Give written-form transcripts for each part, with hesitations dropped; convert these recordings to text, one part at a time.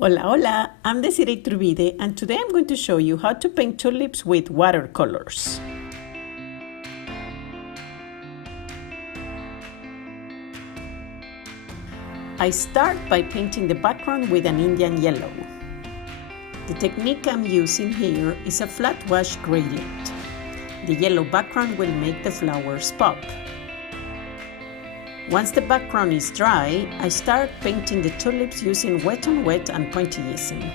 Hola, hola, I'm Désirée Iturbide, and today I'm going to show you how to paint tulips with watercolors. I start by painting the background with an Indian yellow. The technique I'm using here is a flat wash gradient. The yellow background will make the flowers pop. Once the background is dry, I start painting the tulips using wet on wet and pointillism.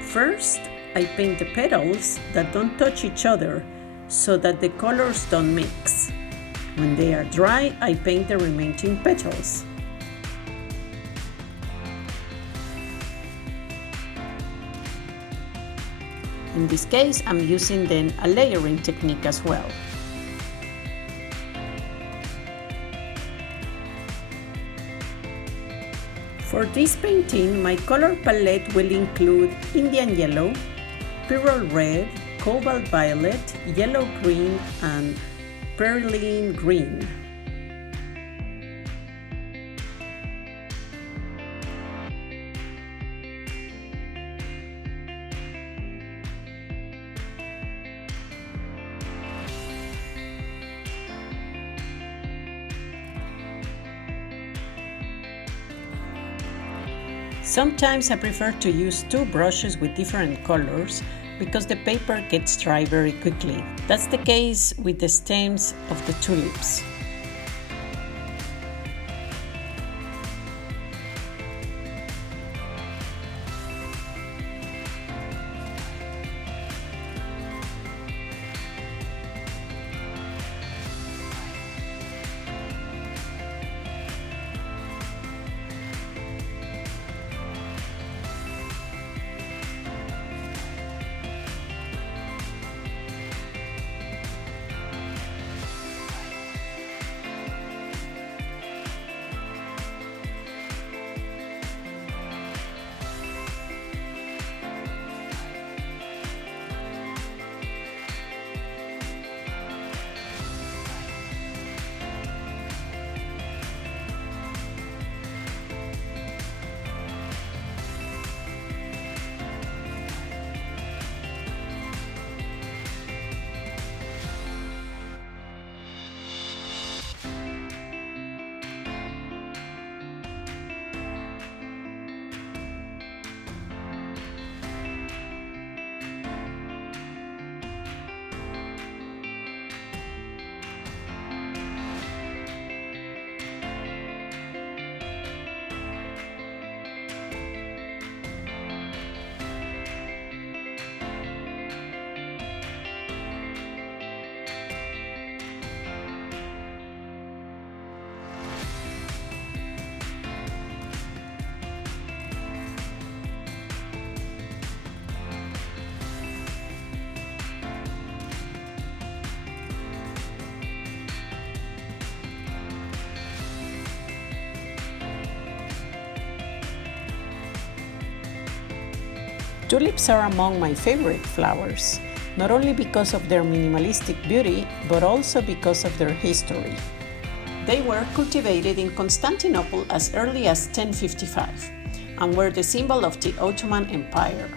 First, I paint the petals that don't touch each other so that the colors don't mix. When they are dry, I paint the remaining petals. In this case, I'm using then a layering technique as well. For this painting, my color palette will include Indian yellow, pyrrole red, cobalt violet, yellow green, and perylene green. Sometimes I prefer to use two brushes with different colors because the paper gets dry very quickly. That's the case with the stems of the tulips. Tulips are among my favorite flowers, not only because of their minimalistic beauty, but also because of their history. They were cultivated in Constantinople as early as 1055 and were the symbol of the Ottoman Empire.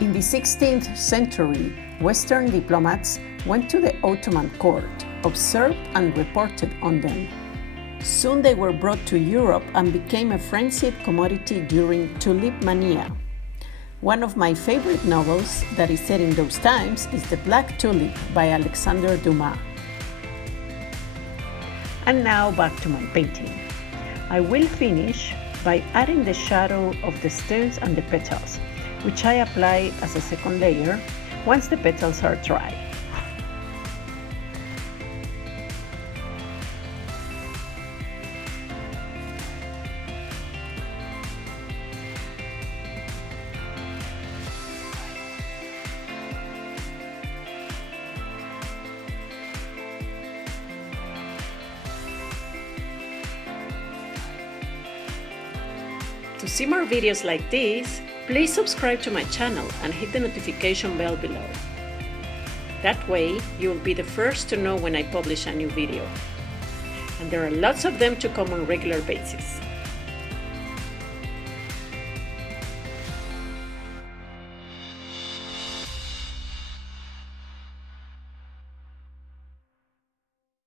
In the 16th century, Western diplomats went to the Ottoman court, observed and reported on them. Soon they were brought to Europe and became a frenzied commodity during Tulip Mania. One of my favorite novels that is set in those times is The Black Tulip by Alexandre Dumas. And now back to my painting. I will finish by adding the shadow of the stems and the petals, which I apply as a second layer once the petals are dry. To see more videos like this, please subscribe to my channel and hit the notification bell below. That way, you'll be the first to know when I publish a new video. And there are lots of them to come on a regular basis.